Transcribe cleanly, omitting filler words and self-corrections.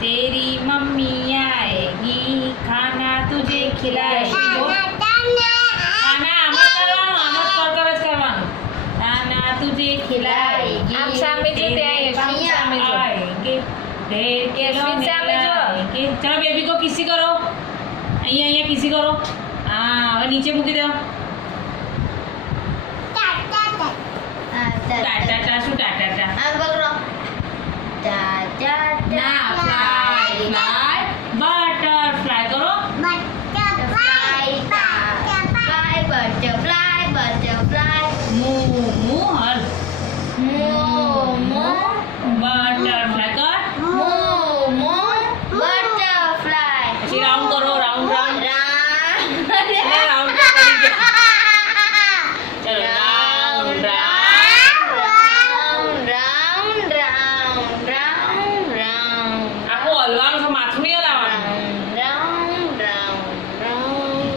तेरी मम्मी आएगी खाना तुझे खिलाएगी खाना આમાં કરવાનું આમાં જ કરવાનું ખાના તુझे खिलाएगी આમ સામે જો ત્યાં સામે જો आएंगे ढेर के यशविन सामे जो चलो बेबी को किसी करो અહીંયા કિસી કરો હા હવે નીચે મૂકી દો ટાટા શું ટાટા